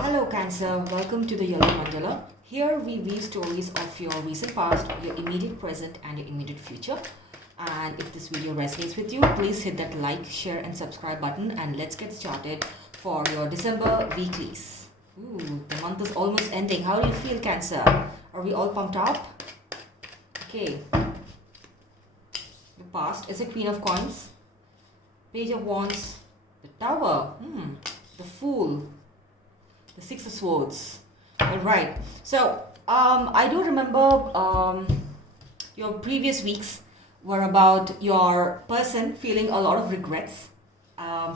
Hello, Cancer. Welcome to the Yellow Mandala. Here we weave stories of your recent past, your immediate present, and your immediate future. And if this video resonates with you, please hit that like, share, and subscribe button. And let's get started for your December weeklies. Ooh, the month is almost ending. How do you feel, Cancer? Are we all pumped up? Okay. The past is a Queen of Coins, Page of Wands, the Tower, the Fool, the Six of Swords. All right. So I do remember your previous weeks were about your person feeling a lot of regrets,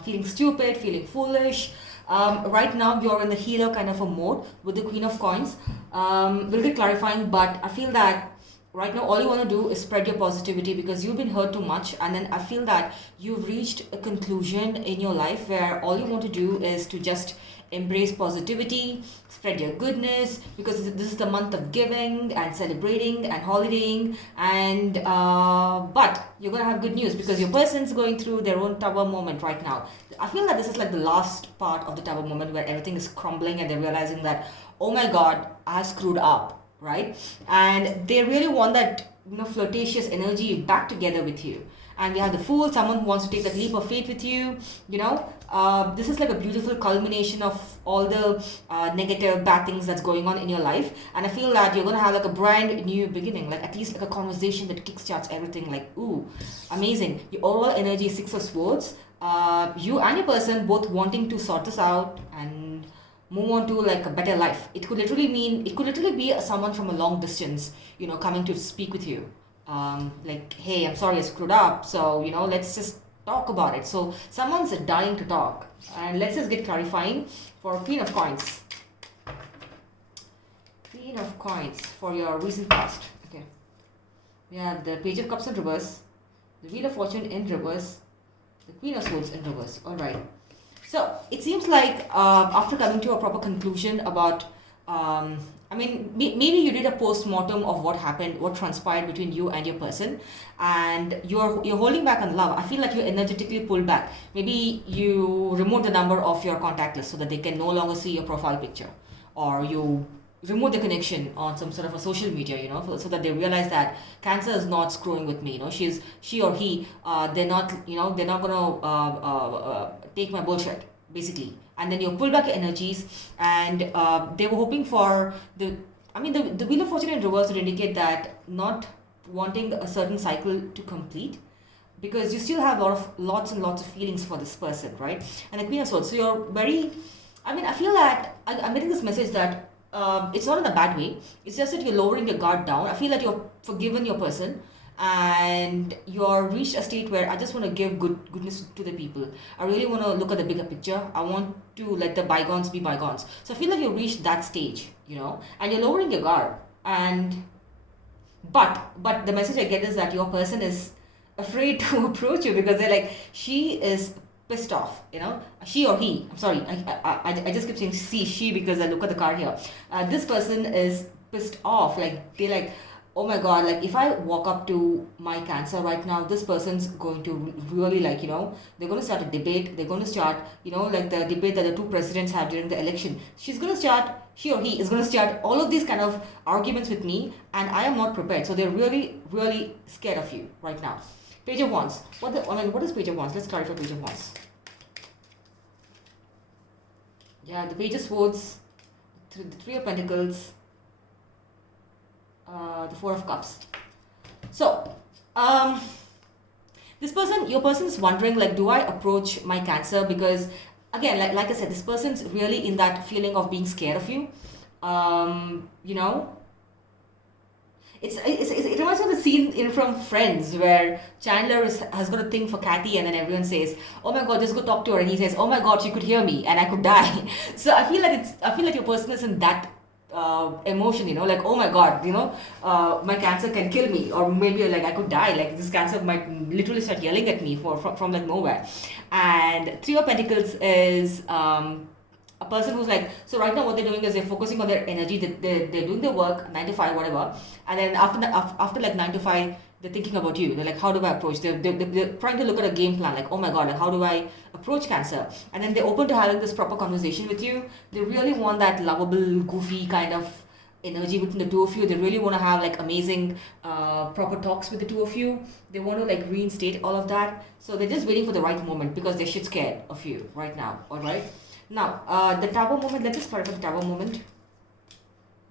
feeling stupid, feeling foolish. Right now you're in the healer kind of a mode with the Queen of Coins. We'll get clarifying, but I feel that right now all you want to do is spread your positivity because you've been hurt too much, and then I feel that you've reached a conclusion in your life where all you want to do is to just embrace positivity, spread your goodness, because this is the month of giving and celebrating and holidaying. And but you're gonna have good news because your person's going through their own tower moment right now. I feel that this is like the last part of the tower moment where everything is crumbling and they're realizing that, oh my god, I screwed up, right? And they really want that flirtatious energy back together with you. And we have the Fool, someone who wants to take that leap of faith with you. This is like a beautiful culmination of all the negative bad things that's going on in your life. And I feel that you're going to have like a brand new beginning, like at least like a conversation that kickstarts everything. Like, ooh, amazing. Your overall energy is Six of Swords. You and your person both wanting to sort this out and move on to like a better life. It could literally be someone from a long distance, coming to speak with you. Like, hey, I'm sorry I screwed up. So, let's just talk about it. So someone's dying to talk. And let's just get clarifying for Queen of Coins. Queen of Coins for your recent past. Okay. We have the Page of Cups in reverse, the Wheel of Fortune in reverse, the Queen of Swords in reverse. Alright. So it seems like after coming to a proper conclusion about, maybe you did a post-mortem of what happened, what transpired between you and your person, and you're holding back on love. I feel like you energetically pulled back. Maybe you removed the number of your contact list so that they can no longer see your profile picture, or you remove the connection on some sort of a social media, so that they realize that Cancer is not screwing with me. She or he, they're not gonna take my bullshit, basically. And then you pull back your energies, and they were hoping for the Wheel of Fortune in reverse would indicate that not wanting a certain cycle to complete, because you still have lots and lots of feelings for this person, right? And the Queen of Swords, so you're very, I feel that I'm getting this message that it's not in a bad way. It's just that you're lowering your guard down. I feel that you're forgiven your person, and you're reached a state where I just want to give goodness to the people. I really want to look at the bigger picture. I want to let the bygones be bygones. So I feel like you reached that stage, and you're lowering your guard. And but the message I get is that your person is afraid to approach you because they're like, she is pissed off, she or he. I'm sorry, I just keep saying she because I look at the card here. This person is pissed off. Like, they're like, oh my god, like if I walk up to my Cancer right now, this person's going to really they're going to start a debate. They're going to start, like the debate that the two presidents had during the election. She or he is going to start all of these kind of arguments with me, and I am not prepared. So they're really, really scared of you right now. Page of Wands. What is Page of Wands? Let's clarify Page of Wands. Yeah, the Page of Swords, the Three of Pentacles, the Four of Cups. So, your person is wondering, like, do I approach my Cancer? Because, again, like I said, this person's really in that feeling of being scared of you. It reminds me of the scene from Friends where Chandler has got a thing for Kathy, and then everyone says, "Oh my God, just go talk to her," and he says, "Oh my God, she could hear me, and I could die." So I feel like your person is in that emotion, like, oh my god, my Cancer can kill me, or maybe like I could die, like this Cancer might literally start yelling at me from like nowhere. And Three of Pentacles is a person who's like, so right now what they're doing is they're focusing on their energy, they're doing their work 9 to 5 whatever, and then after like 9 to 5 they're thinking about you. They're like, how do I approach? They're trying to look at a game plan, like, oh my God, like, how do I approach Cancer? And then they're open to having this proper conversation with you. They really want that lovable, goofy kind of energy between the two of you. They really want to have like amazing proper talks with the two of you. They want to like reinstate all of that. So they're just waiting for the right moment because they're shit scared of you right now. All right. Now, the Tower moment. Let's just start with the Tower moment.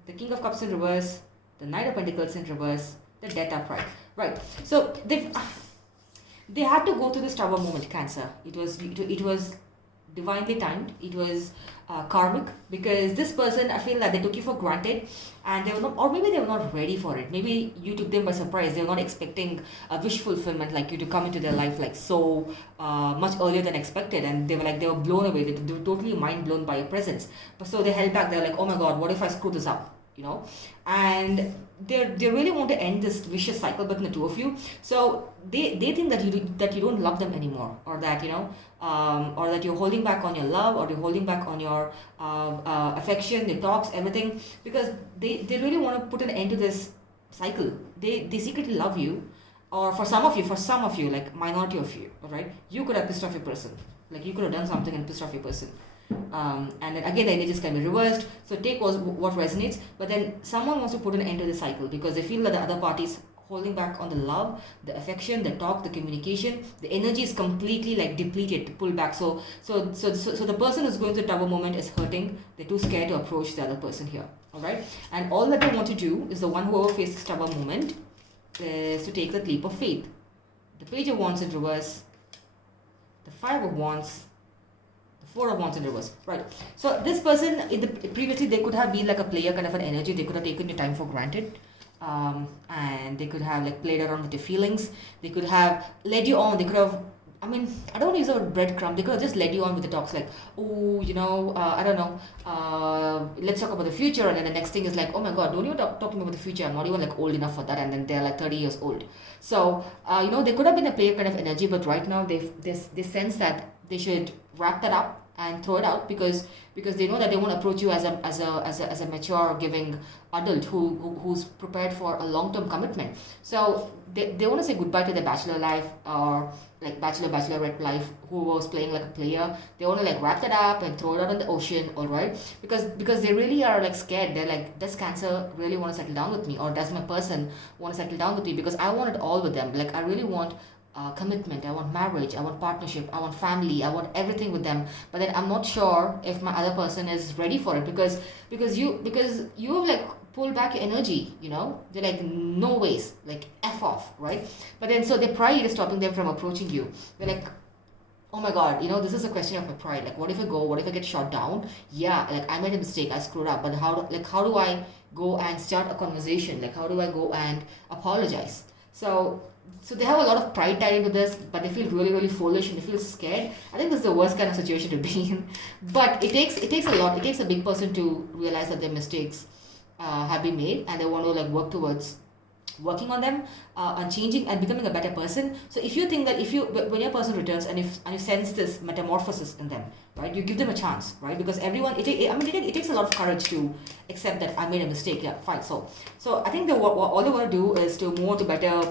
The King of Cups in reverse. The Knight of Pentacles in reverse. The Death upright. Right. So they had to go through this Tower moment, Cancer. It was divinely timed. It was karmic, because this person, I feel that they took you for granted, and they were not, or maybe they were not ready for it. Maybe you took them by surprise. They were not expecting a wish fulfillment like you to come into their life like so much earlier than expected, and they were blown away. They were totally mind blown by your presence. But so they held back. They're like, oh my God, what if I screw this up? And they really want to end this vicious cycle between the two of you. So they think that you don't love them anymore, or that or that you're holding back on your love, or you're holding back on your affection, your talks, everything, because they really want to put an end to this cycle. They secretly love you, or for some of you, like minority of you, all right, you could have pissed off your person, like you could have done something and pissed off your person. And then again the energies can be reversed, so take what resonates. But then someone wants to put an end to the cycle because they feel that the other party is holding back on the love, the affection, the talk, the communication. The energy is completely like depleted to pull back. So the person who's going through the Tower moment is hurting. They're too scared to approach the other person here. All right, and all that they want to do is, the one who faces Tower moment is to take the leap of faith. The Page of Wands in reverse, the Five of Wands, Four of Wands in reverse, right? So this person, previously they could have been like a player kind of an energy. They could have taken your time for granted, and they could have like played around with your feelings. They could have led you on. They could have, I don't want to use the word breadcrumb. They could have just led you on with the talks like, oh, I don't know, let's talk about the future. And then the next thing is like, oh my God, don't you talk to me about the future? I'm not even like old enough for that. And then they're like 30 years old. So, they could have been a player kind of energy, but right now they sense that they should wrap that up and throw it out, because they know that they won't approach you as a mature, giving adult who's prepared for a long-term commitment. So they want to say goodbye to their bachelor life, or like bachelorette life, who was playing like a player. They want to like wrap that up and throw it out in the ocean, all right? Because they really are like scared. They're like, does Cancer really want to settle down with me, or does my person want to settle down with me? Because I want it all with them. Like I really want commitment, I want marriage, I want partnership, I want family, I want everything with them. But then I'm not sure if my other person is ready for it, because you have like pulled back your energy. They're like, no ways, like F off, right? But then so their pride is stopping them from approaching you. They're like, oh my God, this is a question of my pride. Like, what if I get shot down? Yeah, like I made a mistake, I screwed up, but how do I go and start a conversation? Like, how do I go and apologize? So they have a lot of pride tied into this, but they feel really, really foolish and they feel scared. I think this is the worst kind of situation to be in. But it takes a lot. It takes a big person to realize that their mistakes have been made, and they want to like work towards working on them, and changing and becoming a better person. So if you think that when your person returns and you sense this metamorphosis in them, right, you give them a chance, right? Because everyone, it takes a lot of courage to accept that I made a mistake. Yeah, fine. So I think all they want to do is to move on to better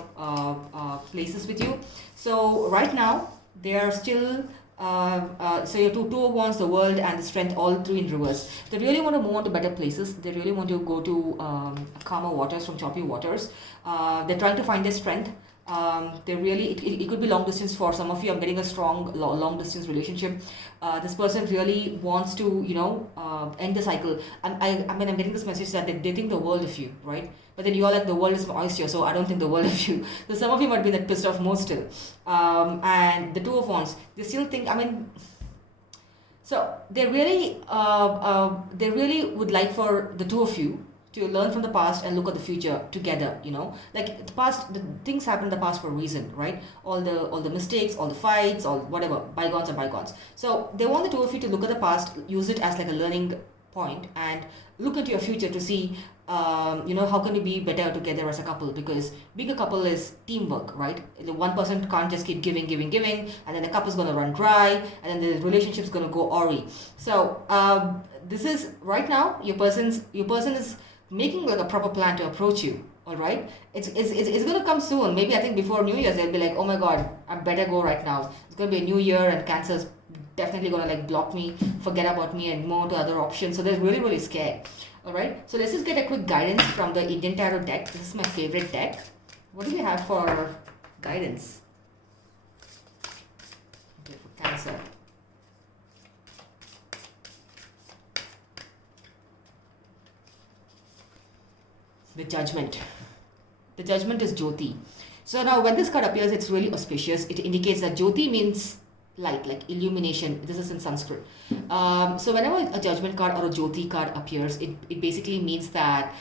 places with you. So right now they are still. So your two of Wands, the World, and the Strength, all three in reverse. They really want to move on to better places. They really want to go to calmer waters from choppy waters. They're trying to find their strength. They really, it could be long distance for some of you. I'm getting a strong long distance relationship. This person really wants to, end the cycle. I'm getting this message that they think the world of you, right? But then you're like, the world is my oyster, so I don't think the world of you. So some of you might be that pissed off more still. And the Two of Wands, they still think, so they really would like for the two of you to learn from the past and look at the future together. Like the past, the things happen in the past for a reason, right? All the mistakes, all the fights, all whatever, bygones are bygones. So they want the two of you to look at the past, use it as like a learning point, and look into your future to see how can you be better together as a couple, because being a couple is teamwork, right? The one person can't just keep giving, and then the couple's going to run dry, and then the relationship's going to go awry. So this is right now your person is making like a proper plan to approach you, All right, it's gonna come soon. Maybe I think before New Year's they'll be like, oh my God, I better go right now. It's gonna be a new year and Cancer's definitely gonna like block me, forget about me, and move on to other options. So they're really scared. All right, so let's just get a quick guidance from the Indian Tarot deck. This is my favorite deck. What do we have for guidance? Okay, for Cancer. The Judgment. The Judgment is Jyoti. So now when this card appears, it's really auspicious. It indicates that Jyoti means light, like illumination. This is in Sanskrit. So whenever a Judgment card or a Jyoti card appears, it basically means that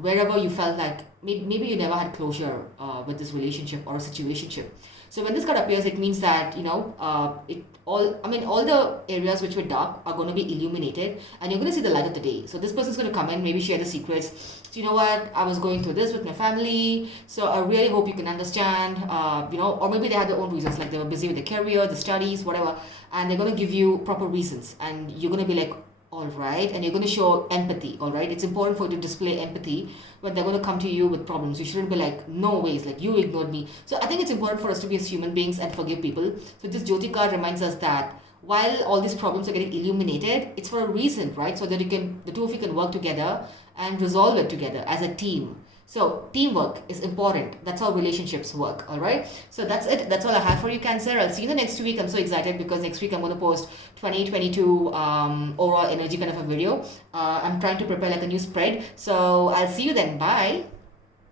wherever you felt like maybe you never had closure with this relationship or a situationship. So when this card appears, it means that all the areas which were dark are going to be illuminated, and you're going to see the light of the day. So this person's going to come in, maybe share the secrets. So you know what, I was going through this with my family, so I really hope you can understand. Or maybe they had their own reasons, like they were busy with their career, the studies, whatever, and they're going to give you proper reasons, and you're going to be like, all right, and you're going to show empathy. All right, it's important for you to display empathy when they're going to come to you with problems. You shouldn't be like, no ways, like you ignored me. So I think it's important for us to be as human beings and forgive people. So this Jyoti card reminds us that while all these problems are getting illuminated, it's for a reason, right? So that the two of you can work together and resolve it together as a team. So teamwork is important. That's how relationships work. All right. So that's it. That's all I have for you, Cancer. I'll see you the next week. I'm so excited because next week I'm going to post 2022 overall energy kind of a video. I'm trying to prepare like a new spread. So I'll see you then. Bye.